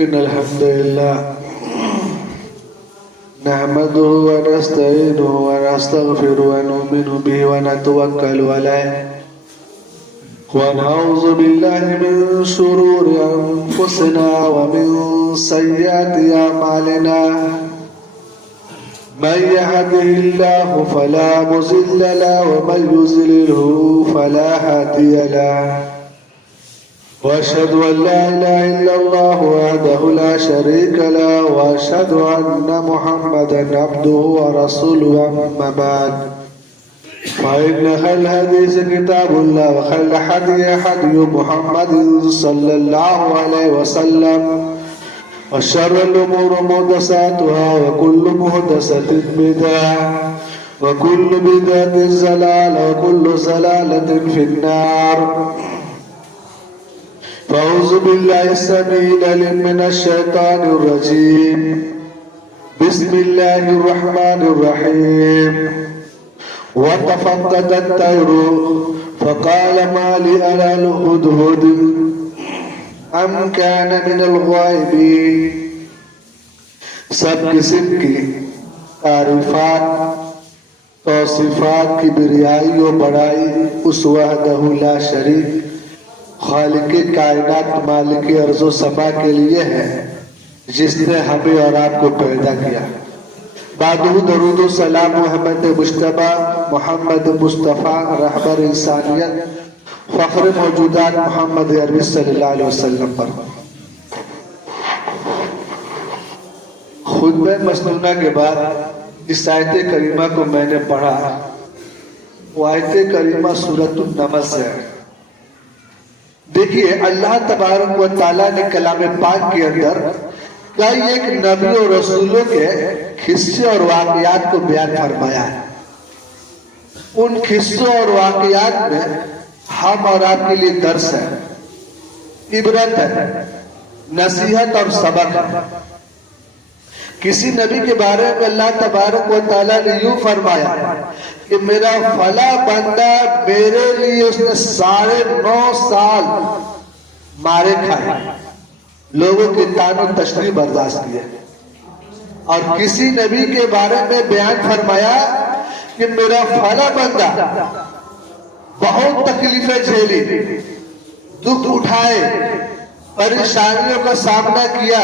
إن الحمد لله نحمده ونستعينه ونستغفره ونؤمن به ونتوكل عليه ونعوذ بالله من شرور أنفسنا ومن سيئات أعمالنا من يهده الله فلا مضل له ومن يضلله فلا هادي له وأشهد أن لا إله إلا الله وحده لا شريك له وأشهد أن محمدا عبده ورسوله أما بعد فإن خير الحديث كتاب الله وخير الهدي هدي محمد صلى الله عليه وسلم وشر الأمور محدثاتها وكل محدثة بدعة وكل بدعة ضلالة وكل ضلالة في النار. فأعوذ بالله السميع العليم من الشيطان الرجيم. بسم الله الرحمن الرحيم. وتفقد الطير فقال ما لي أرى الهدهد أم كان من الغائبين. سب قسم کی تعریفات توصیفات کی بریائی و بڑائی اس وحدہ لا شریک خالق کائنات مالک ارض و سما کے لیے ہے جس نے ہمیں اور آپ کو پیدا کیا. بعدہ درود و سلام محمد مجتبی محمد مصطفیٰ رہبر انسانیت فخر موجودات محمد عربی صلی اللہ علیہ وسلم پر. خطبہ مسنونہ کے بعد اس آیت کریمہ کو میں نے پڑھا. وہ آیت کریمہ سورۃ النمل سے ہے. دیکھیے اللہ تبارک و تعالیٰ نے کلام پاک کے اندر کئی ایک نبی اور رسولوں کے قصے اور واقعات کو بیان فرمایا ہے. ان قصوں اور واقعات میں ہم اور آپ کے لیے درس ہے, عبرت ہے, نصیحت اور سبق ہے. کسی نبی کے بارے میں اللہ تبارک و تعالیٰ نے یوں فرمایا کہ میرا فلاں بندہ میرے لیے اس نے 9.5 سال مارے کھائے, لوگوں کے طعن و تشنیع برداشت کیے. اور کسی نبی کے بارے میں بیان فرمایا کہ میرا فلاں بندہ بہت تکلیفیں جھیلی, دکھ اٹھائے, پریشانیوں کا سامنا کیا,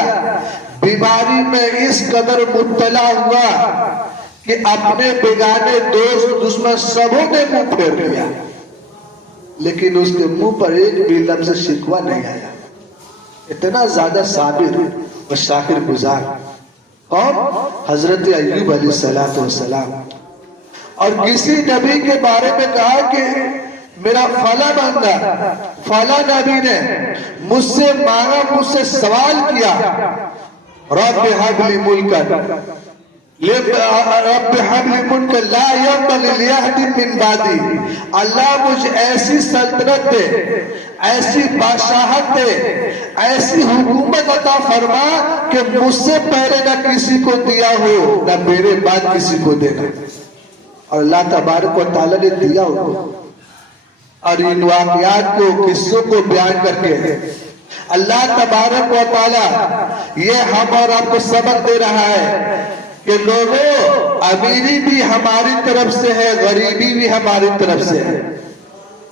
بیماری میں اس قدر مبتلا ہوا کہ اپنے بیگانے دوست دشمن سبوں نے منہ پھیر لیا, لیکن اس کے منہ پر ایک بھی لفظ شکوہ نہیں آیا. اتنا زیادہ صابر و شاکر گزار. کون؟ حضرت ایوب علیہ السلام. اور کسی نبی کے بارے میں کہا کہ میرا فلاں بندہ فلاں نبی نے مجھ سے مانگا, مجھ سے سوال کیا, رب ہب لی ملکا رب ہب لی ملکا لا ينبغي لأحد من بعدی. اللہ مجھے ایسی سلطنت دے, ایسی بادشاہت دے, ایسی حکومت عطا فرما کہ مجھ سے پہلے نہ کسی کو دیا ہو نہ میرے بعد کسی کو دینا. اور اللہ تبارک و تعالیٰ نے دیا ہو. اور ان واقعات کو قصوں کو بیان کر کے اللہ تبارک و تعالیٰ یہ ہم اور آپ کو سبق دے رہا ہے کہ لوگوں, امیری بھی ہماری طرف سے ہے, غریبی بھی ہماری طرف سے ہے,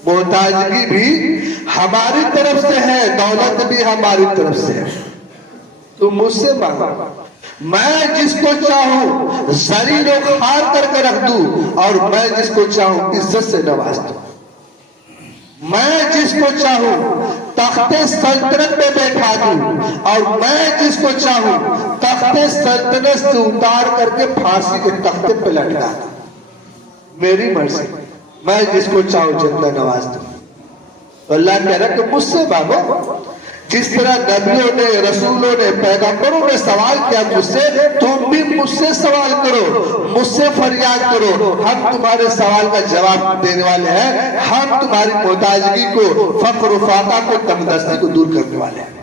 محتاجگی بھی ہماری طرف سے ہے, دولت بھی ہماری طرف سے ہے. تم مجھ سے مانگو, میں جس کو چاہوں ذلیل و خوار کر کے رکھ دوں, اور میں جس کو چاہوں عزت سے نواز دوں. میں جس کو چاہوں تخت سلطنت میں بیٹھا دوں, اور میں جس کو چاہوں تخت سلطنت سے اتار کر کے پھانسی کے تختے پہ لٹکا دوں. میری مرضی, میں جس کو چاہوں جنت نواز دوں. تو اللہ کہہ رہا کہ مجھ سے مانگو. جس طرح نبیوں نے, رسولوں نے, پیغمبروں نے سوال کیا مجھ سے, تم بھی مجھ سے سوال کرو, مجھ سے فریاد کرو. ہم تمہارے سوال کا جواب دینے والے ہیں. ہم تمہاری محتاجگی کو, فقر و فاقہ کو, تنگدستی کو دور کرنے والے ہیں.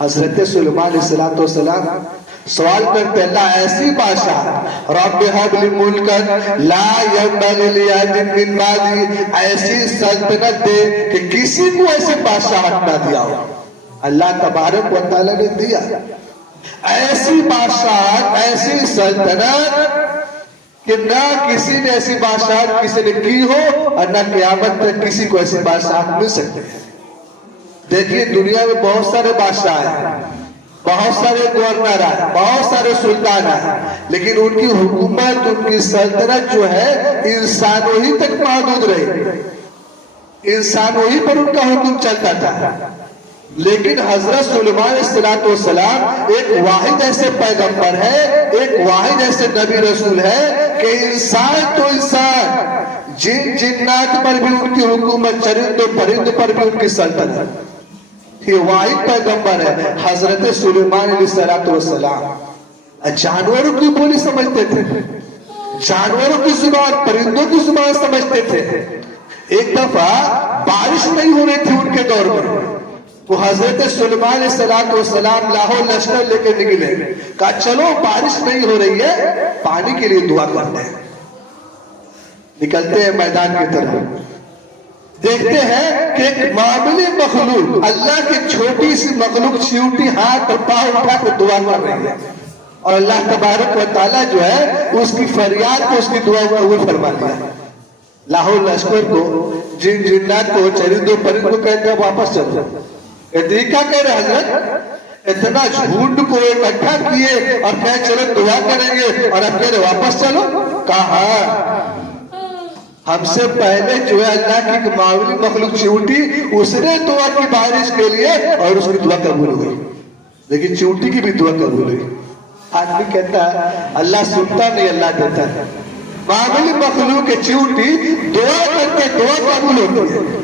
حضرت سلیمان علیہ السلام سوال کرتے اللہ ایسی بادشاہ رب حب لی ملکن لا ينبغي لأحد من بعدی, ایسی سلطنت دے کہ کسی کو ایسے بادشاہت نہ دیا ہو. اللہ تبارک و تعالیٰ نے دیا ایسی بادشاہت، ایسی سلطنت کہ نہ کسی نے ایسی بادشاہت کسی نے کی ہو اور نہ قیامت تک کسی کو ایسی بادشاہت مل سکتے ہیں۔ دیکھیے دنیا میں بہت سارے بادشاہ ہیں، بہت سارے گورنر ہیں، بہت سارے سلطان ہیں، لیکن ان کی حکومت، ان کی سلطنت جو ہے انسانوں ہی تک محدود رہی، انسانوں ہی پر ان کا حکم چلتا تھا۔ لیکن حضرت سلیمان علیہ السلام ایک واحد ایسے پیغمبر ہے، ایک واحد ایسے نبی رسول ہے کہ انسان تو انسان، جن جنات پر بھی ان کی حکومت، چرند و پرند پر بھی ان کی سلطنت، یہ واحد پیغمبر ہے حضرت سلیمان علیہ السلام۔ جانوروں کی بولی سمجھتے تھے، جانوروں کی زبان، پرندوں کی زبان سمجھتے تھے۔ ایک دفعہ بارش نہیں ہو رہی تھی ان کے دور میں، وہ حضرت سلیمان علیہ السلام لاہور لشکر لے کے نکلے، کہا چلو بارش نہیں ہو رہی ہے، پانی کے لیے دعا کرتے ہیں۔ نکلتے ہیں میدان کی طرف، دیکھتے ہیں کہ ایک معمولی مخلوق، اللہ کی چھوٹی سی مخلوق چیونٹی ہاتھ اور پاؤں اٹھا کے دعا کر رہی ہے، اور اللہ تبارک و تعالیٰ جو ہے اس کی فریاد کو، اس کی دعا کو قبول فرما لیا۔ لاہور لشکر کو، جن جنات کو، چرندوں پرندوں کو کہتے ہیں واپس چلو۔ دیکھا کہہ رہے حضرت اتنا جھوٹ کو اکٹھا کیے اور کہے چلو دعا کریں گے اور اب کہہ رہے واپس چلو۔ کہا ہم سے پہلے جو ہے اللہ کی ایک معمولی مخلوق چیونٹی، اس نے دعا کی بارش کے لیے اور اس کی دعا قبول ہوئی، لیکن چیونٹی کی بھی دعا قبول ہوئی۔ آدمی کہتا ہے اللہ سنتا نہیں، اللہ دیتا ہے۔ معمولی مخلوق کے چیونٹی دعا کرتے دعا قبول ہوتی ہے۔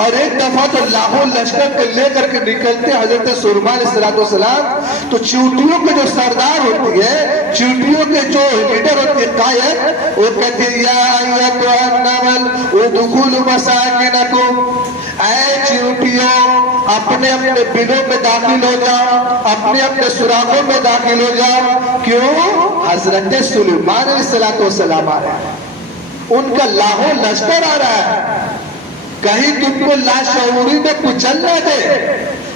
اور ایک دفعہ تو لاہور لشکر کے لے کر کے نکلتے حضرت سلیمان علیہ السلام، تو چیونٹیوں کے جو سردار ہوتی ہے، چیونٹیوں کے جو لیڈر ہوتی ہے، قائد، وہ کہتے ہیں یا ایھا النمل ادخلوا مساکنکم، اے چیونٹیوں اپنے اپنے بلوں میں داخل ہو جاؤ، اپنے اپنے سوراخوں میں داخل ہو جاؤ۔ کیوں؟ حضرت سلیمان علیہ السلام آ رہا ہے، ان کا لاہور لشکر آ رہا ہے، کہیں تم کو لاشعوری میں کچل نہ دے،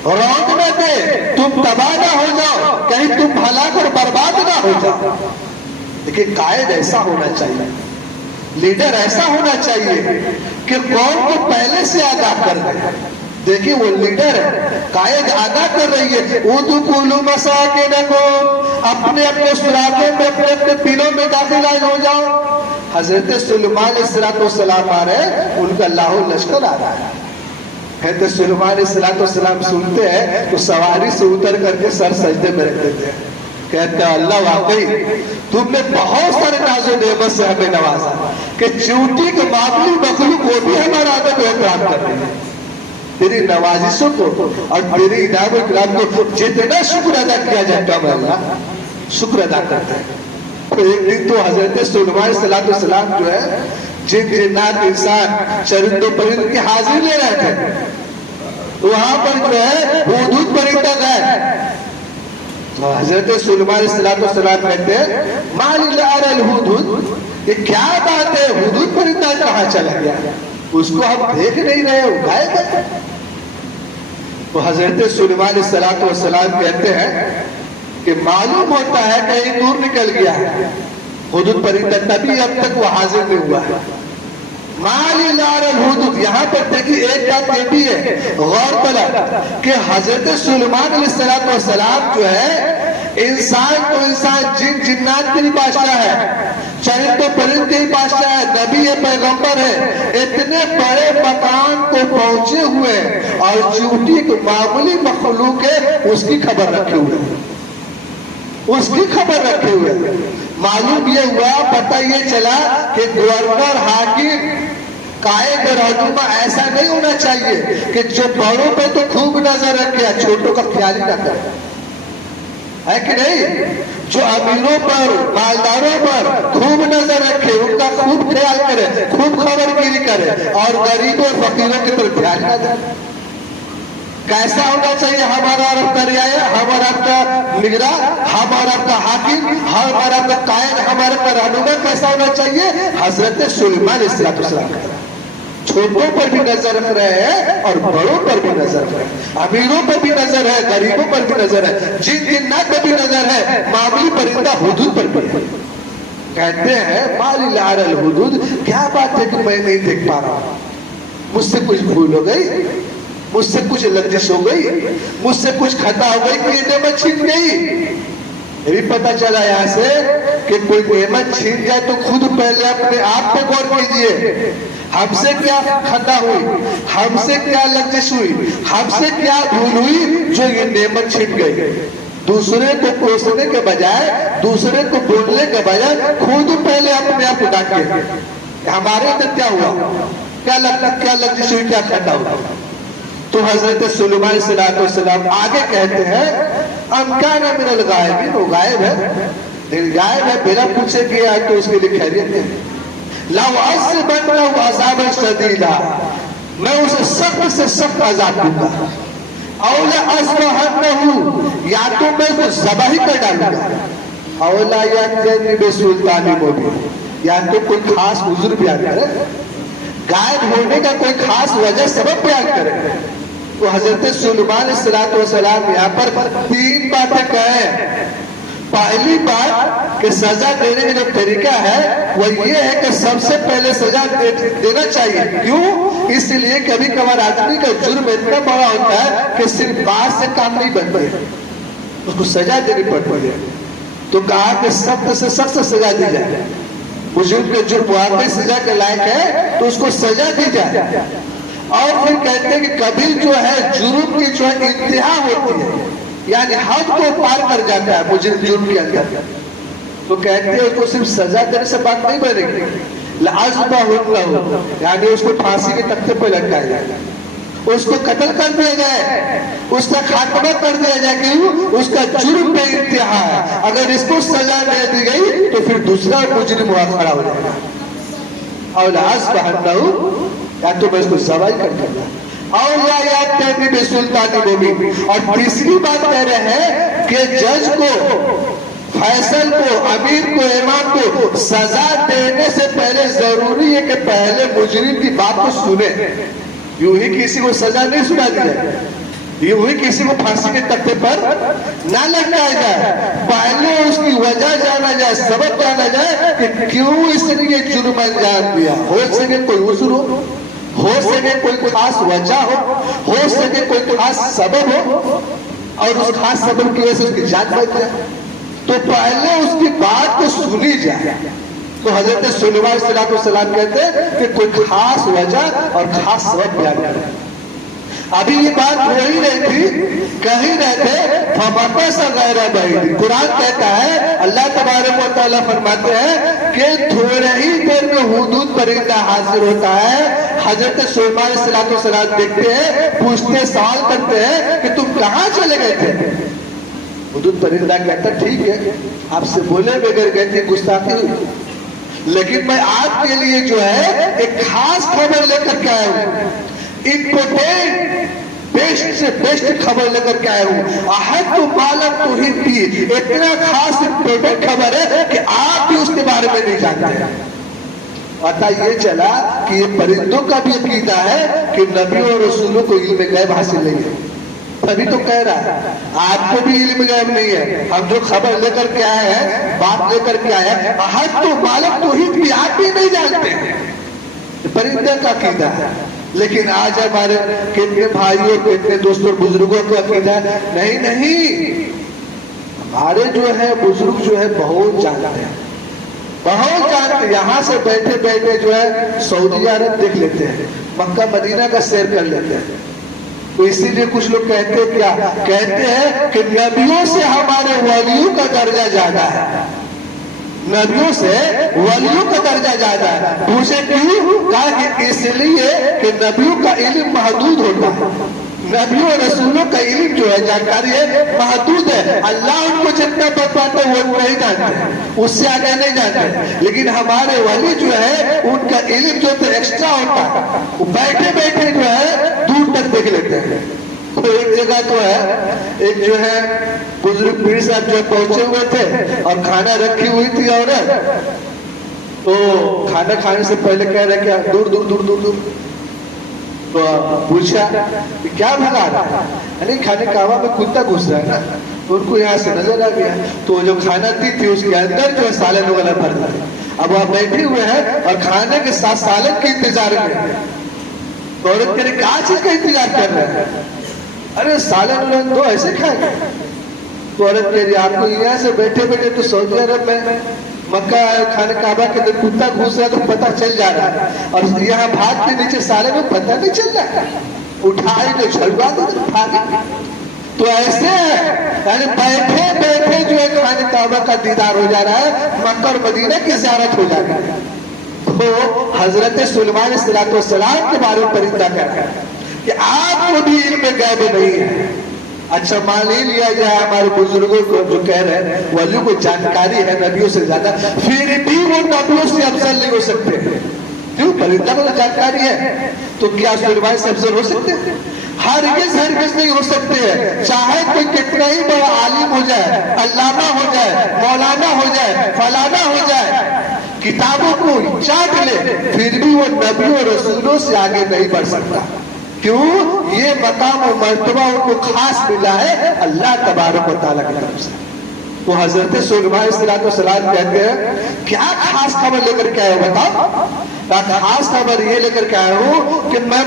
روک نہ دے، تم تباہ نہ ہو جاؤ، کہیں تم ہلاک اور برباد نہ ہو جاؤ۔ لیکن قائد ایسا ہونا چاہیے، لیڈر ایسا ہونا چاہیے کہ قوم کو پہلے سے آگاہ کر دے۔ دیکھیے وہ لیڈر ہے، قائد آگاہ کر رہی ہے، ادخلوا مساکنکم، اپنے اپنے سوراخوں میں، اپنے اپنے بلوں میں داخل ہو جاؤ۔ حضرت سلیمان علیہ السلام آ رہے ہیں، ان کا لاہور لشکر آ رہا ہے۔ حضرت سلیمان علیہ السلام سنتے ہیں تو سواری سے اتر کر کے سر سجدے میں رکھ دیتے ہیں، کہتے ہیں اللہ واقعی تم نے بہت سارے ناز و نعمت سے ہمیں نوازا کہ چیونٹی کے معمولی مخلوق وہ بھی ہمارا ادب و احترام کر رہے ہیں۔ تیری نوازشوں کو اور تیری انعام و اکرام کو جتنا شکر ادا کیا جاتا ہے، اللہ شکر ادا کرتا ہے۔ ایک دن تو حضرت سلیمان علیہ السلام جو ہے جن جنات انسان چرندوں پرند کی حاضری لے رہے تھے، وہاں پر جو ہے ہدہد پرندہ گئے۔ حضرت سلیمان علیہ السلام کہتے ہیں ما لی لا اری الہدہد، یہ کیا بات ہے، ہدہد پرندہ کہاں چلا گیا، اس کو ہم دیکھ نہیں رہے، اگائے گئے۔ تو حضرت سلیمان علیہ السلام کہتے ہیں کہ معلوم ہوتا ہے کہیں دور نکل گیا ہے ہدہد پرندہ، تبھی اب تک وہ حاضر نہیں ہوا ہے۔ مالی لار الہدہد، یہاں پر دیکھیے ایک بات یہ بھی ہے غور طلب کہ حضرت سلیمان علیہ السلام جو ہے انسان تو انسان، جن جنات کے بھی بادشاہ ہے، چرند و پرند کے بھی بادشاہ ہے، نبی ہے، پیغمبر ہے، اتنے بڑے مقام کو پہنچے ہوئے اور چیونٹی ایک معمولی مخلوق ہے اس کی خبر رکھے ہوئے، اس کی خبر رکھے ہوئے۔ معلوم یہ ہوا، پتہ یہ چلا کہ گورنر، حاکم، قائد اور رہنما ایسا نہیں ہونا چاہیے کہ جو بڑوں پہ تو خوب نظر رکھے چھوٹوں کا خیال ہی نہ کرے، ہے کہ نہیں؟ جو امیروں پر، مالداروں پر خوب نظر رکھے، ان کا خوب خیال کرے، خوب خبر گیری کرے، اور غریبوں اور فقیروں کی طرف دھیان نہ دے۔ کیسا ہونا چاہیے ہمارا رب کا رعایا، ہمارا رب کا نگراں، ہمارا رب کا حاکم، ہمارا رب کا قائد، ہمارا رب کا رہنما کیسا ہونا چاہیے؟ حضرت سلیمان علیہ السلام کا، چھوٹوں پر بھی نظر رکھ رہے ہیں اور بڑوں پر بھی نظر رکھ رہے ہیں، امیروں پر بھی نظر ہے، غریبوں پر بھی نظر ہے، جن جنات پر بھی نظر ہے، معمولی پرندہ حدود پر بھی ہے۔ کہتے ہیں مالی لعر الحدود، کیا بات ہے کہ میں نہیں دیکھ پا رہا ہوں، مجھ سے کچھ بھول ہو گئی، مجھ سے کچھ لغزش ہو گئی، مجھ سے کچھ خطا ہو گئی کہ یہ نعمت چھن گئی۔ یہ بھی پتا چلا یہاں سے کہ کوئی نعمت چھن جائے تو خود پہلے اپنے آپ پہ غور کیجئے، ہم سے کیا خطا ہوئی، ہم سے کیا لغزش ہوئی، ہم سے کیا بھول ہوئی جو یہ نعمت چھن گئی۔ دوسرے کو کوسنے کے بجائے، دوسرے کو بولنے کے بجائے خود پہلے اپنے آپ کو ڈانٹیں، ہمارے اندر کیا ہوا، کیا لغزش ہوئی، کیا خطا ہوا۔ تو حضرت سلیمان علیہ السلام آگے کہتے ہیں ام کان من الغائبین، وہ غائب ہے، غائب ہے، بلا پوچھے گیا تو اس کے لیے خیریت ہے۔ لَأُعَذِّبَنَّهُ عَذَابًا شَدِيدًا، میں اسے سخت سے سخت عذاب دوں گا، اَوْ لَأَذْبَحَنَّهُ، یا تو میں اسے ذبح ہی کر ڈالوں گا، اَوْ لَا يَأْتِيَنِّي بِسُلْطَانٍ مُبِينٍ، یا تو کوئی خاص عذر بیان کرے، غائب ہونے کا کوئی خاص وجہ سبب بیان کرے۔ تو حضرت سلیمان علیہ السلام یہاں پر 3 باتیں کہیں۔ پہلی بات کہ سزا دینے کا جو طریقہ ہے وہ یہ ہے کہ سب سے پہلے سزا دینا چاہیے، کیوں؟ اس لیے کبھی کبھار آدمی کا جرم اتنا بڑا ہوتا ہے کہ صرف بات سے کام نہیں بنتا ہے، اس کو سزا دینی پڑتی ہے۔ تو کہا کہ سخت سے سخت سزا دی جائے، مجرم کے جرم واقعی سزا کے لائق ہے تو اس کو سزا دی جائے۔ اور پھر کہتے ہیں کہ کبھی جو ہے جرم کی جو ہے انتہا ہوتی ہے، یعنی حد کو پار کر جاتا ہے مجرم جرم کے اندر، تو کہتے ہیں اس کو صرف سزا دینے سے بات نہیں بنے گی، لَعَذْبَهُ، یعنی اس کو پھانسی کے تختے پہ لٹکایا جائے، اس کو قتل کر دیا جائے، اس کا خاتمہ کر دیا جائے، کہ اس کا جرم بے انتہا ہے۔ اگر اس کو سزا دے دی گئی تو پھر دوسرا مجرم وہاں کھڑا ہو جائے گا، اور لَعَذْبَهُ، یا تو میں اس کو ذبح کر دیا، اور لا یأتینی بسلطان مبین۔ اور تیسری بات کہہ رہے ہیں کہ جج کو، فیصل کو، امیر کو، امام کو سزا دینے سے پہلے ضروری ہے کہ پہلے مجرم کی بات کو سنے، یوں ہی کسی کو سزا نہیں سنا دی جائے، یوں ہی کسی کو پھانسی کے تختے پر نہ لٹکایا جائے، پہلے اس کی وجہ جانا جائے، سبب جانا جائے کہ کیوں اس نے یہ جرم انجام دیا، ہو سکے کوئی عذر ہو سکے کوئی خاص وجہ ہو سکے کوئی خاص سبب ہو، اور اس خاص سبب کی وجہ سے اس کی جان بچ جائے، تو پہلے اس کی بات کو سنی جائے۔ تو حضرت سلیمان علیہ السلام کہتے ہیں کہ کوئی خاص وجہ اور خاص سبب بیان کرے۔ ابھی یہ بات ہو ہی رہی تھی، کہیں رہے تھے فَمَكَثَ غَيْرَ بَعِيدٍ، قرآن کہتا ہے، اللہ تبارک و تعالیٰ فرماتے ہیں کہ تھوڑے ہی دیر میں حدود پرندہ حاضر ہوتا ہے۔ حضرت سلیمان علیہ السلام دیکھتے ہیں، پوچھتے، سوال کرتے ہیں کہ تم کہاں چلے گئے تھے؟ حدود پرندہ کہتا ٹھیک ہے، آپ سے بولے بغیر گئے تھے، گستاخی ہوئی، لیکن میں آپ کے لیے جو ہے ایک خاص خبر لے کر کے آیا ہوں، امپورٹنٹ، بیسٹ سے بیسٹ خبر لے کر کے آیا ہوں، احد تو بالغ تو ہندی، اتنا خاص امپورٹنٹ خبر ہے کہ آپ بھی اس کے بارے میں نہیں جانتے ہیں۔ پتہ یہ چلا کہ یہ پرندوں کا بھی عقیدہ ہے کہ نبیوں اور رسولوں کو علم غیب حاصل نہیں ہے، تبھی تو کہہ رہا ہے آپ کو بھی علم غیب نہیں ہے، ہم جو خبر لے کر کے آئے ہیں، بات لے کر کے آئے ہیں، احد تو بالغ تو ہندی، آپ بھی نہیں جانتے ہیں، پرندے کا عقیدہ ہے۔ لیکن آج ہمارے کتنے بھائیوں، کتنے دوستوں، بزرگوں کا عقیدہ ہے نہیں، ہمارے جو ہے بزرگ جو ہے بہت جانتے ہیں، بہت جانتے ہیں، یہاں سے بیٹھے بیٹھے جو ہے سعودی عرب دیکھ لیتے ہیں، مکہ مدینہ کا سیر کر لیتے ہیں۔ تو اسی لیے کچھ لوگ کہتے ہیں کیا کہتے ہیں کہ نبیوں سے ہمارے ولیوں کا درجہ زیادہ ہے، نبیوں سے ولیوں کا درجہ زیادہ ہے۔ پوچھے کیوں؟ کہا کہ اس لیے کہ نبیوں کا علم محدود ہوتا ہے، نبیوں اور رسولوں کا علم جو ہے، جانکاری ہے، محدود ہے، اللہ ان کو جتنا بتاتا ہے وہ نہیں جانتے، اس سے آگے نہیں جانتے، لیکن ہمارے ولی جو ہے ان کا علم جو ہے ایکسٹرا ہوتا ہے، وہ بیٹھے بیٹھے جو ہے دور تک دیکھ لیتے ہیں۔ تو ایک جگہ تو ہے، ایک جو ہے بزرگ پیر صاحب جو پہنچے ہوئے تھے اور کھانا رکھی ہوئی تھی عورت، تو کھانا کھانے سے پہلے کہہ رہے کیا دور دور دور دور دور، تو پوچھا کہ کیا بھگا رہا ہے؟ نہیں خانہ کعبہ میں کتا گھس رہا ہے نا، تو ان کو یہاں سے نظر آ گیا، تو جو کھانا دی تھی اس کے اندر جو ہے سالن وغیرہ بھر تھے، اب وہ بیٹھے ہوئے ہیں اور کھانے کے ساتھ سالن کے انتظار میں، تو عورت کہہ رہی کیا چیز کا انتظار کر رہے ہیں؟ ارے سالن دو ایسے کھائیں گے؟ تو عورت کہہ رہی آپ کو یہاں سے بیٹھے بیٹھے تو سعودی عرب میں مکہ خانہ کعبہ کے اندر کتا گھس رہا ہے تو پتہ چل جا رہا ہے، اور یہاں بھاگ کے نیچے سالن میں پتہ نہیں چل رہا ہے، اٹھائی تو جھڑوا دو بھاگے۔ تو ایسے ہے یعنی بیٹھے بیٹھے جو ہے خانہ کعبہ کا دیدار ہو جا رہا ہے، مکہ اور مدینہ کی زیارت ہو جا رہی ہے۔ تو حضرت سلیمان علیہ السلام کے بارے میں پرندہ کہہ رہا ہے کہ آپ کو بھی علم غیب نہیں ہے۔ اچھا مان ہی لیا جائے ہمارے بزرگوں کو جو کہہ رہے ہیں ولیوں کو جانکاری ہے نبیوں سے زیادہ، پھر بھی وہ نبیوں سے افضل نہیں ہو سکتے، کیوں؟ پرندہ کو جانکاری ہے، تو کیا سلیمان سے افضل ہو سکتے ہیں؟ ہرگز نہیں ہو سکتے ہیں، چاہے کوئی کتنا ہی بڑا عالم ہو جائے، علامہ ہو جائے، مولانا ہو جائے، فلانا ہو جائے، کتابوں کو چاٹ لے، پھر بھی وہ نبیوں اور رسولوں سے آگے نہیں بڑھ سکتا۔ کیوں؟ یہ مقام و مرتبہ ان کو خاص ملا ہے اللہ تبارک و تعالیٰ کی طرف سے۔ تو حضرت سلیمان علیہ السلام کہتے ہیں کیا خاص خبر لے کر کے آئے ہو بتاؤ؟ خاص خبر یہ لے کر کے آئے ہوں کہ میں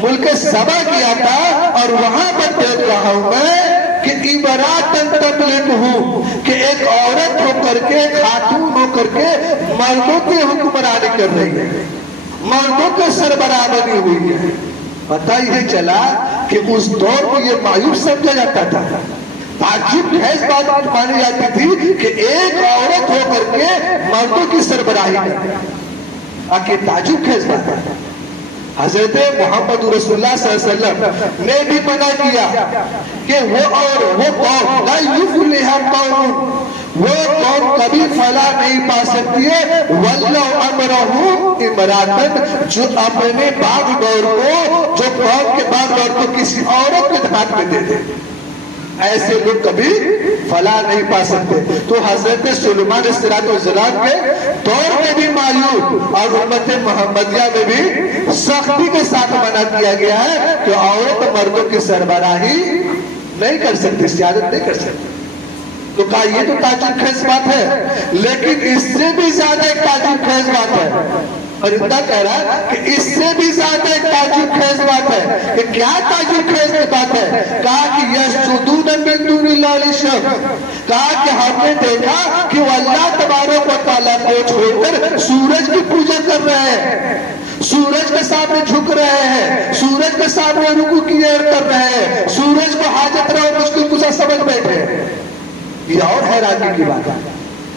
ملک سبا گیا تھا اور وہاں پر دیکھ رہا ہوں میں کہ امراتن تملک ہوں، کہ ایک عورت ہو کر کے، خاتون ہو کر کے مردوں کی حکمرانی کر رہی ہے، مردوں کے سربراہ بنی ہوئی ہے۔ پتہ یہ چلا کہ اس دور میں یہ معیوب سمجھا جاتا تھا، تعجب خیز بات مانی جاتی تھی کہ ایک عورت ہو کر کے مردوں کی سربراہی کرے، آخر تعجب خیز بات ہے۔ حضرت محمد رسول اللہ صلی اللہ علیہ وسلم نے بھی منع کیا کہ وہ قوم لا یفلح قوم، وہ قوم کبھی فلاح نہیں پا سکتی ہے وَلَّوْ أَمْرَهُ امراتن، جو اپنے باغ ڈور کو، جو قوم کے باغ ڈور کو کسی عورت کے ہاتھ میں دے دے، ایسے لوگ کبھی فلاح نہیں پا سکتے۔ تو حضرت سلیمان علیہ السلام کے دور میں بھی معیوب اور امت محمدیہ میں بھی سختی کے ساتھ منع کیا گیا ہے کہ عورت مردوں کی سربراہی نہیں کر سکتی، سیادت نہیں کر سکتی۔ تو کہا یہ تو تعجب خیز بات ہے، لیکن اس سے بھی زیادہ ایک تعجب خیز بات ہے۔ پرندہ کہہ رہا ہے کہ اس سے بھی زیادہ ایک تعجب خیز بات ہے کہ کیا تعجب خیز بات ہے؟ کہا کہ یسجدون من دون اللہ للشمس، کہا کہ ہم نے دیکھا کہ وہ اللہ تبارک و تعالیٰ کو چھوڑ کر سورج کی پوجا کر رہے ہیں، سورج کے سامنے جھک رہے ہیں، سورج کے سامنے رکوع کیے کر رہے ہیں، سورج کو حاجت رہو مشکل کچھ سمجھ بیٹھے۔ یہ اور حیرانی کی بات ہے،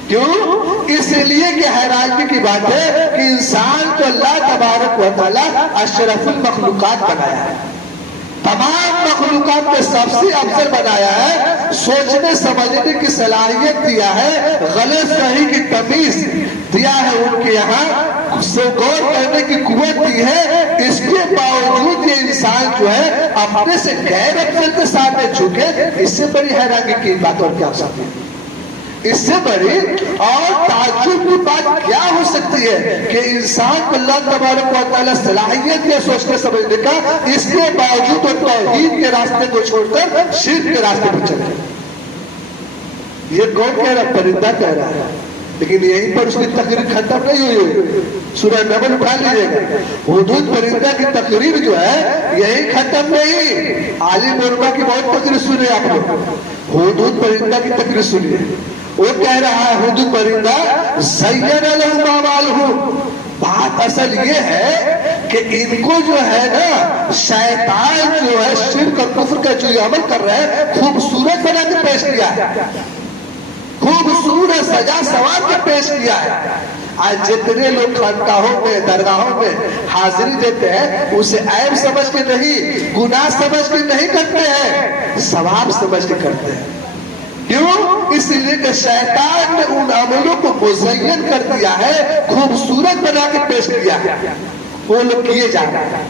کیوں؟ اس لیے کہ حیرانی کی بات ہے کہ انسان کو اللہ تبارک و تعالیٰ اشرف المخلوقات بنایا ہے، تمام مخلوقات میں سب سے افضل بنایا ہے، سوچنے سمجھنے کی صلاحیت دیا ہے، غلط صحیح کی تمیز دیا ہے ان کے یہاں، غور کرنے کی قوت دی ہے۔ اس کے باوجود یہ انسان جو ہے اپنے سے غیر افضل کے سامنے جھکے، اس سے بڑی حیرانی کی بات اور کیا ہو سکتی ہے؟ اس سے بڑی اور تعجب کی بات کیا ہو سکتی ہے کہ انسان کو اللہ تبارک و تعالیٰ صلاحیت ہے سوچنے سمجھنے کا، اس کے باوجود وہ توحید کے راستے کو چھوڑ کر شرک کے راستے پر چلے۔ یہ کون کہہ رہا ہے؟ پرندہ کہہ رہا ہے، لیکن یہیں پر اس کی تقریر ختم نہیں ہوئی۔ سورہ نمل اٹھا لیجیے گا، حدود پرندہ کی تقریر جو ہے یہی ختم نہیں۔ عالم علماء کی بہت تقریر سنے آپ لوگ، حدود پرندہ کی تقریر سنیے۔ وہ کہہ رہا ہے حدود پرندہ زین لہم اعمالہم، بات اصل یہ ہے کہ ان کو جو ہے نا شیطان جو ہے شرک اور کفر کا جو عمل کر رہے ہیں خوبصورت بنا کے پیش کیا ہے، خوبصورت سجا سوار کے پیش کیا ہے۔ آج جتنے لوگ خانقاہوں میں درگاہوں میں حاضری دیتے ہیں اسے عیب سمجھ کے نہیں، گناہ سمجھ کے نہیں کرتے ہیں، ثواب سمجھ کے کرتے ہیں۔ کیوں؟ اس لیے کہ شیطان نے ان عملوں کو مزین کر دیا ہے، خوبصورت بنا کے پیش کیا ہے، وہ لوگ کیے جا رہے ہیں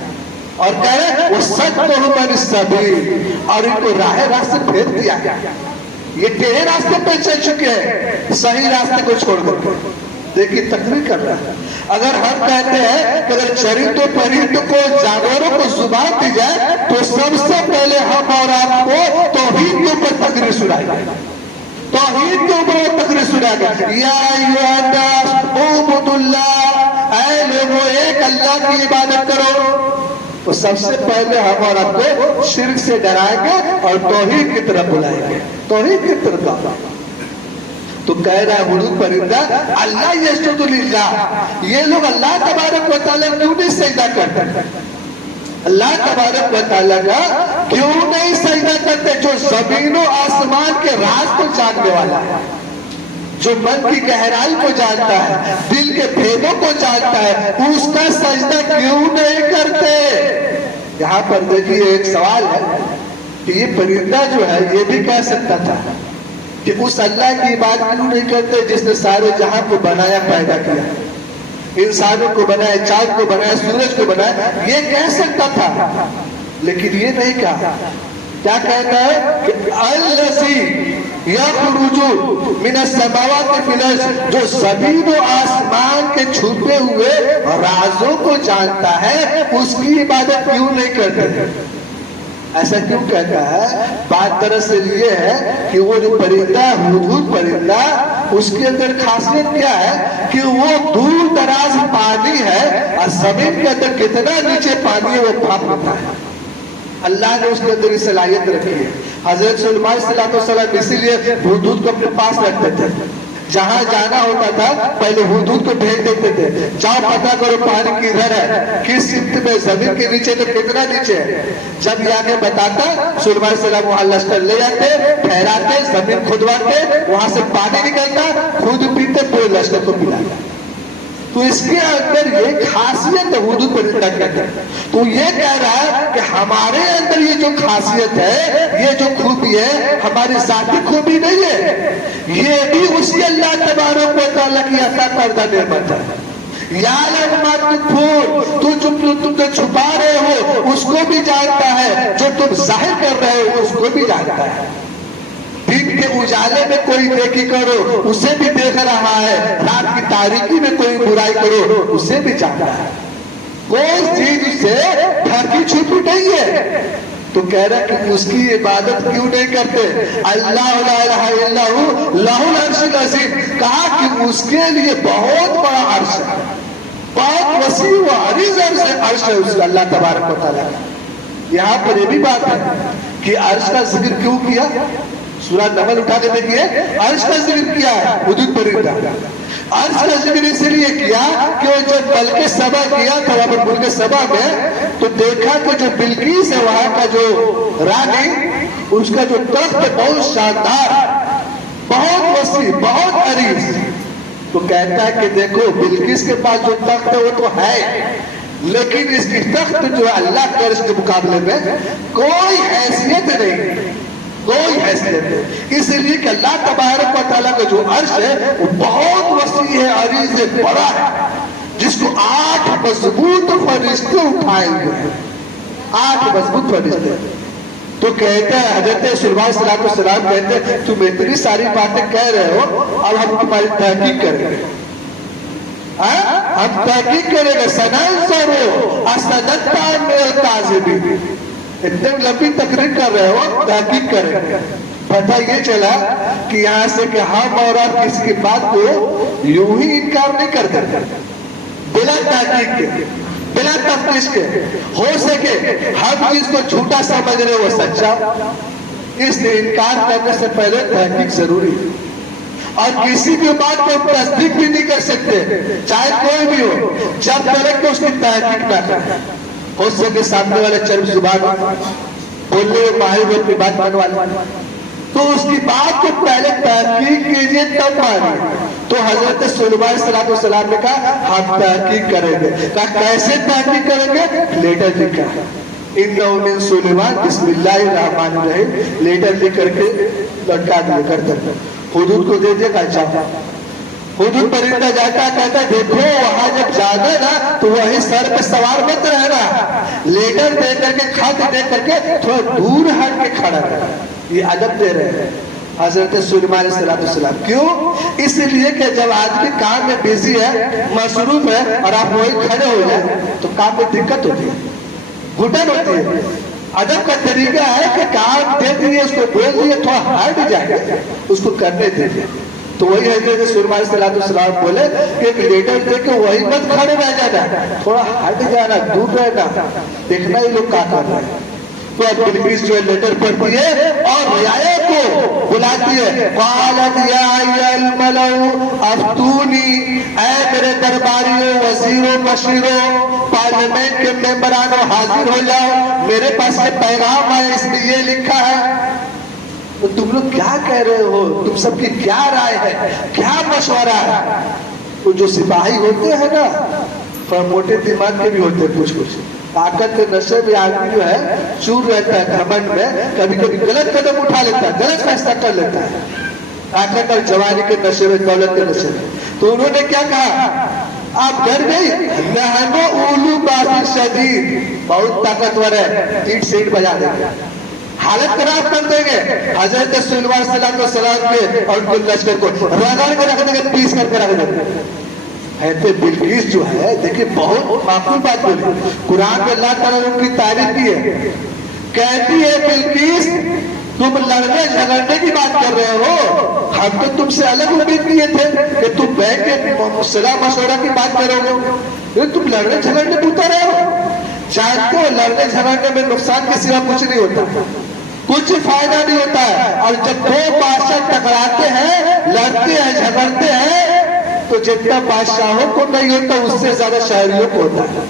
اور کہہ رہے ہیں وہ صدہم عن السبیل، اور ان کو راہ سے پھیر دیا ہے۔ یہ ٹیڑھے راستے پہ چل چکے ہیں صحیح راستے کو چھوڑ کر۔ دیکھیے تقریر کر رہا ہے. اگر ہم کہتے ہیں کہ اگر چرند و پرند کو جانوروں کو زبان دی جائے تو سب سے پہلے ہم اور آپ کو توحید کے اوپر تقریر سنائے گا. توحید کے اوپر تقریر سنائے گا. یا ایھا الناس اعبدوا اللہ، اے لوگوں ایک اللہ کی عبادت کرو. تو سب سے پہلے ہم اور آپ کو شرک سے ڈرائیں گے اور توحید کی طرف بلائیں گے. توحید کی طرف. تو کہہ رہا ہے حدود پرندہ اللہ یسجد للہ، یہ لوگ اللہ تبارک و تعالیٰ کیوں نہیں سجدہ کرتے؟ اللہ تبارک و تعالیٰ کا کیوں نہیں سجدہ کرتے؟ جو زمین و آسمان کے راز کو جاننے والا ہے، جو من کی گہرائی کو جانتا ہے، دل کے بھیدوں کو جانتا ہے، اس کا سجدہ کیوں نہیں کرتے؟ یہاں پر دیکھیے ایک سوال ہے کہ یہ پرندہ جو ہے یہ بھی کہہ سکتا تھا کہ اس اللہ کی عبادت کیوں نہیں کرتے جس نے سارے جہاں کو بنایا، پیدا کیا، انسانوں کو بنایا، چاند کو بنایا، سورج کو بنایا. یہ کہہ سکتا تھا لیکن یہ نہیں کہا. کیا کہتا ہے کہ الذی یخرج من السماوات فی الارض، جو زمین و آسمان کے چھپے ہوئے رازوں کو جانتا ہے، اس کی عبادت کیوں نہیں کرتے؟ ایسا کیوں کہتا ہے؟ بات دراصل یہ ہے کہ وہ جو پرندہ ہدہد پرندہ، اس کے اندر خاصیت کیا ہے کہ وہ دور دراز پانی ہے اور زمین کے اندر کتنا نیچے پانی ہے وہ بھاپ لیتا ہے. اللہ نے اس کے اندر یہ صلاحیت رکھی ہے. حضرت سلیمان علیہ السلام اسی لیے ہدہد کو اپنے پاس رکھتے تھے. جہاں جانا ہوتا تھا پہلے ہدہد کو بھیج دیتے تھے، جاؤ پتہ کرو پانی کدھر ہے، کس سمت میں، زمین کے نیچے تو کتنا نیچے ہے. جب یہ آگے بتاتا سلیمان علیہ السلام وہاں لشکر لے جاتے، ٹھہراتے، زمین کھدواتے، وہاں سے پانی نکلتا، خود پیتے، پورے لشکر کو پلاتا. تو اس کے اندر یہ خاصیت ہے ہدہد پرندہ کے اندر. تو یہ کہہ رہا ہے کہ ہمارے اندر یہ جو خاصیت ہے، یہ جو خوبی ہے، ہماری ذاتی خوبی نہیں ہے، یہ بھی اسی اللہ تبارک و تعالیٰ کی عطا کردہ نعمت ہے. یعلم ما تخفون، تو جو تم نے چھپا رہے ہو اس کو بھی جانتا ہے، جو تم ظاہر کر رہے ہو اس کو بھی جانتا ہے. دن کے اجالے میں کوئی نیکی کرو اسے بھی دیکھ رہا ہے، رات کی تاریکی میں کوئی برائی کرو اسے بھی جانتا ہے. کوئی چیز اسے ڈھکی چھپی نہیں ہے. تو کہہ رہا کہ اس کی عبادت کیوں نہیں کرتے؟ اللہ لا الہ الا ہو لہ العرش العظیم، کہا کہ اس کے لیے بہت بڑا عرش ہے، بہت وسیع و عریض عرش ہے اس کا، اللہ تبارک و تعالیٰ. یہاں پر یہ بھی بات ہے کہ عرش کا ذکر کیوں کیا؟ سورہ نمل اٹھا کے دیکھیے، عرش کا ذکر کیا ہے ہدہد پرندہ. عرش کا ذکر اس لیے کیا کہ وہ جب ملک سبا کیا تھا وہاں پر ملک سبا میں، تو دیکھا کہ جو بلقیس ہے وہاں کا جو رانی، اس کا جو تخت بہت شاندار، بہت وسیع، بہت عریض. تو کہتا ہے کہ دیکھو بلقیس کے پاس جو تخت ہے وہ تو ہے، لیکن اس کی تخت جو ہے اللہ کے عرش کے مقابلے میں کوئی حیثیت نہیں، کوئی حیثیت نہیں. اس لیے کہ اللہ تبارک و تعالیٰ کا جو عرش ہے وہ بہت وسیع ہے، عریض ہے، بڑا ہے، جس کو 8 مضبوط فرشتے اٹھائے ہوئے ہیں. 8 مضبوط فرشتے. تو کہتے ہیں حضرت سلیمان علیہ السلام کہتے ہیں تم اتنی ساری باتیں کہہ رہے ہو، اب ہم تمہاری تحقیق کریں گے. ہم تحقیق کریں گے. سننظر اصدقت من الکاذبین. اتنے لمبی تقریر کر رہے ہو، تحقیق کریں گے. پتہ یہ چلا کہ یہاں سے کہ ہم اور آپ کسی کی بات کو یوں ہی انکار نہیں کرتے، بلا تحقیق کے، بلا تفتیش کے. ہو سکے ہم جس کو جھوٹا سمجھ رہے وہ سچا، اس لیے انکار کرنے سے پہلے تحقیق ضروری ہے. اور کسی بھی بات کو تصدیق بھی نہیں کر سکتے چاہے کوئی بھی ہو جب تک کہ اس کی تحقیق نہ کرے. ہو سکے سامنے والے چرب زبان بولنے میں ماہر ہو، اپنی بات منوا لے، تو اس کی بات کو پہلے تحقیق کیجئے تب مانیے. تو حضرت سلیمان علیہ السلام نے کہا ہم تحقیق کریں گے. کہا کیسے تحقیق کریں گے؟ لیٹر لکھا اِنَّهُ مِن سُلَيْمَانَ بسم اللہ الرحمن الرحیم، لیٹر لکھ کر کے لٹکا دیا کر دیا. ہدہد کو دے دیا. کہا جاؤ. ہدہد پرندہ جاتا کہتا دیکھو وہاں جب جانا نا تو وہی سر پہ سوار مت رہنا، لیٹر دے کر کے، خط دے کر کے تھوڑا دور ہٹ کے کھڑا رہنا. یہ ادب دے رہے ہیں. حضرت سلیمان علیہ السلام. کیوں؟ اس لیے کہ جب آدمی کام میں بیزی ہے، مصروف ہے، اور آپ وہی کھڑے ہو جائیں تو کام میں دقت ہوتی ہے، گھٹن ہوتی ہے. ادب کا طریقہ ہے کہ کام دے دیے، اس کو بول دیے، تھوڑا ہٹ جائے، اس کو کرنے دیجیے. تو وہی حضرت سلیمان علیہ السلام بولے کہ ایک لیڈر دے کے وہی مت کھڑے رہ جانا، تھوڑا ہٹ جانا، دور رہنا، دیکھنا یہ لوگ کیا کر رہے ہیں. تو اب بلقیس جو ہے لیٹر پڑھتی ہے اور رعایا کو بلاتی ہے. قالت یا ایھا الملأ افتونی، اے میرے درباریوں، وزیروں، مشیروں، پارلیمنٹ کے ممبرانوں، حاضر ہو جاؤ، میرے پاس یہ پیغام ہے، اس میں یہ لکھا ہے. تو تم لوگ کیا کہہ رہے ہو؟ تم سب کی کیا رائے ہے؟ کیا مشورہ ہے؟ تو جو سپاہی ہوتے ہیں نا، موٹے دماغ کے بھی ہوتے ہیں، کچھ طاقت کے نشے میں آدمی جو ہے چور رہتا ہے، گھمنڈ میں کبھی کبھی غلط قدم اٹھا لیتا ہے، غلط فیصلہ کر لیتا ہے، طاقت اور جوانی کے نشے میں، دولت کے نشے میں. تو انہوں نے کیا کہا؟ آپ ڈر گئی؟ نحن اولو باس شدید، بہت طاقتور ہے، اینٹ سے اینٹ بجا دیں گے، حالت خراب کر دیں گے. حضرت سلیمان علیہ السلام کے اور ان کے لشکر کو رگڑ کے رکھ دیں گے، پیس کر کے رکھ دیں گے. حضرت بلقیس جو ہے، دیکھیں بہت معقول بات بولی. قرآن میں اللہ تعالیٰ نے ان کی تعریف کی ہے، کہتی ہے بلقیس تم لڑنے جھگڑنے کی بات کر رہے ہو، ہم تو تم سے الگ امید کیے تھے کہ تم بیٹھ کے صلاح مشورہ کی بات کرو گے، تم لڑنے جھگڑنے پوتا رہے ہو. جانتے ہو لڑنے جھگڑنے میں نقصان کے سوا کچھ نہیں ہوتا، کچھ فائدہ نہیں ہوتا ہے. اور جب دو بادشاہ ٹکراتے ہیں، لڑتے ہیں، جھگڑتے ہیں، تو جتنا بادشاہوں کو نہیں ہوتا اس سے زیادہ شہریوں کو ہوتا ہے،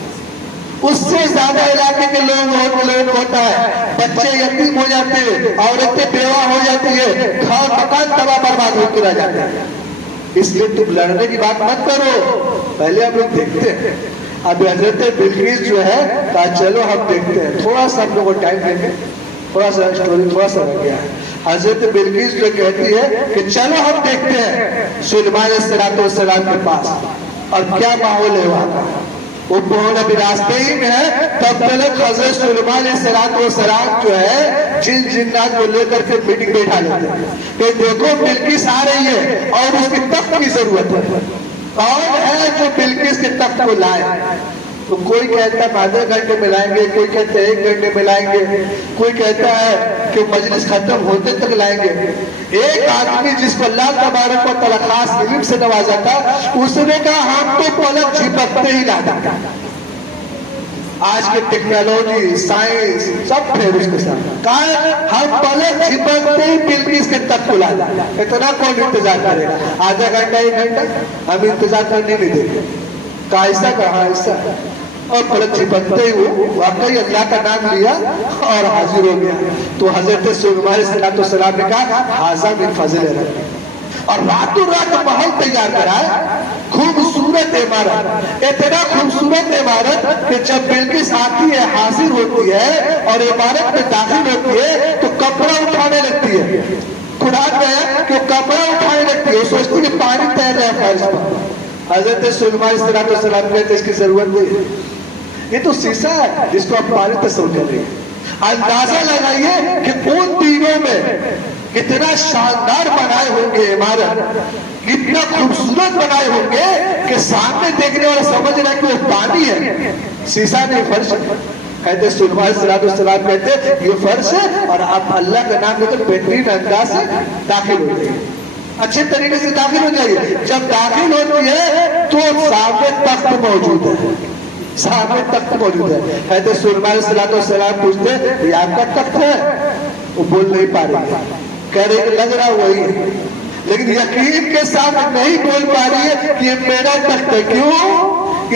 اس سے زیادہ علاقے کے لوگ ہوتا ہے. بچے یتیم ہو جاتے ہیں، عورتیں بیوہ ہو جاتی ہے، گھر مکان تباہ برباد ہوتے رہ جاتے ہیں. اس لیے تم لڑنے کی بات مت کرو، پہلے ہم لوگ دیکھتے ہیں. اب حضرت بلقیس جو ہے کہا چلو ہم دیکھتے ہیں، تھوڑا سا ہم لوگ کو ٹائم دیں گے، تھوڑا سا اسٹوری تھوڑا سا رہ گیا ہے. حضرت بلقیس جو کہتی ہے کہ چلو ہم دیکھتے ہیں سلیمان علیہ السلام کے پاس اور کیا ماحول ہے وہاں کا. وہ بہت ابھی راستے ہی میں ہے، تب تک حضرت سلیمان علیہ السلام جو ہے جن جنات کو لے کر کے میٹنگ بیٹھا لیتے ہیں کہ دیکھو بلقیس آ رہی ہے اور اس کی تخت کی ضرورت ہے، کون ہے جو بلقیس کے تخت کو لائے. تو کوئی کہتا ہے آدھے گھنٹے میں لائیں گے، کوئی کہتے ہیں 1 گھنٹے میں لائیں گے، کوئی کہتا ہے کہ مجلس ختم ہوتے تک لائیں گے. ایک آدمی جس کو اللہ تبارک و تعالیٰ خاص علم سے نوازا تھا، اس نے کہا ہم تو پلک جھپکتے ہی لاتے. آج کے ٹیکنالوجی، سائنس سب پھر اس کے ساتھ کہا ہم پلک جھپکتے ہی بلقیس کے تخت کو لاتے. اتنا کون انتظار کرے گا؟ آدھا گھنٹہ 1 گھنٹہ ہم انتظار کرنے نہیں دیں گے. کہا ایسا کہا ایسا، اور پلک جھپکتے ہی وہ واقعی اللہ کا نام لیا اور حاضر ہو گیا. تو حضرت سلیمان علیہ السلام نے کہا ھذا من فضل ربی، اور راتوں رات محل تیار کرائے، خوبصورت عمارت، اتنا خوبصورت عمارت کہ جب بلقیس آتی ہے، حاضر ہوتی ہے اور عمارت میں داخل ہوتی ہے تو کپڑا اٹھانے لگتی ہے. قرآن میں ہے کہ کپڑا اٹھانے لگتی ہے، وہ سوچتی ہے کہ پانی تیر رہا ہے فرش پر. حضرت سلیمان علیہ السلام کہتے اس کی ضرورت نہیں، یہ تو شیشہ ہے جس کو آپ پانی تصور کر رہے ہیں. اندازہ لگائیے کہ ان دنوں میں کتنا شاندار بنائے ہوں گے عمارت، کتنا خوبصورت بنائے ہوں گے کہ سامنے دیکھنے والا سمجھ رہا ہے کہ وہ پانی ہے، شیشہ نہیں فرش. کہتے سلیمان علیہ السلام کہتے یہ فرش ہے اور آپ اللہ کا نام لے کر بہترین انداز سے داخل ہو جائیے، اچھے طریقے سے داخل ہو جائیے. جب داخل ہوتی ہے تو سامنے تخت موجود ہے، سامنے تخت موجود ہے. حضرت سلیمان علیہ السلام پوچھتے یہ آپ کا تخت ہے؟ وہ بول نہیں پا رہی، کہہ رہے کہ لگ رہا وہی ہے، لیکن یقین کے ساتھ نہیں بول پا رہی ہے کہ یہ میرا تخت ہے. کیوں؟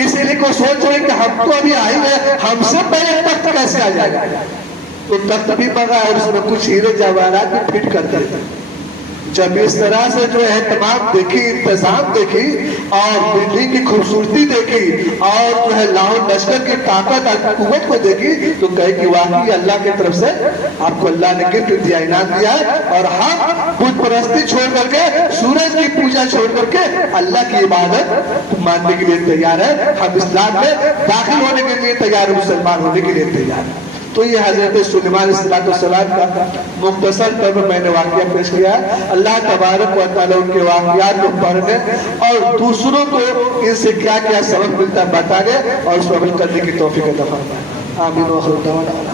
اس لیے کو سوچ رہے کہ ہم تو ابھی آئی ہیں، ہم سے پہلے تخت کیسے آ جائے گا. تو تخت بھی منگا اور اس میں کچھ ہیرے جواہرات بھی فٹ کر دیتے. جب اس طرح سے جو اہتمام دیکھی، انتظام دیکھی اور بلڈنگ کی خوبصورتی دیکھی اور جو ہے لاہور لشکر کی طاقت اور قوت کو دیکھی تو کہے کہ واقعی اللہ کی طرف سے آپ کو اللہ نے گفٹ دیا، انعام دیا ہے، اور ہم بت پرستی چھوڑ کر کے، سورج کی پوجا چھوڑ کر کے اللہ کی عبادت ماننے کے لیے تیار ہے. ہم اسلام میں داخل ہونے کے لیے تیار ہیں، مسلمان ہونے کے لیے تیار ہیں. تو یہ حضرت سلیمان علیہ السلام کا مختصر طور پر میں نے واقعہ پیش کیا ہے. اللہ تبارک و تعالیٰ ان کے واقعات کو پڑھنے اور دوسروں کو ان سے کیا کیا سبق ملتا ہے بتانے اور اس پر عمل کرنے کی توفیق عطا فرمائے. آمین و آخر دعوانا.